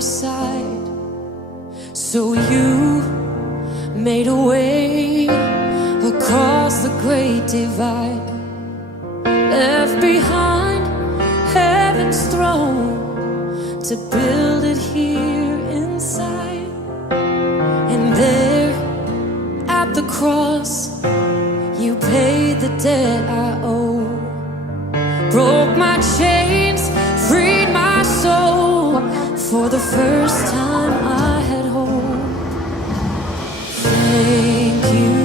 your side. So you made a way across the great divide, left behind heaven's throne to build it here inside. And there at the cross, you paid the debt I owe, broke my chains, freed my soul. For the first time I had hope. Thank you,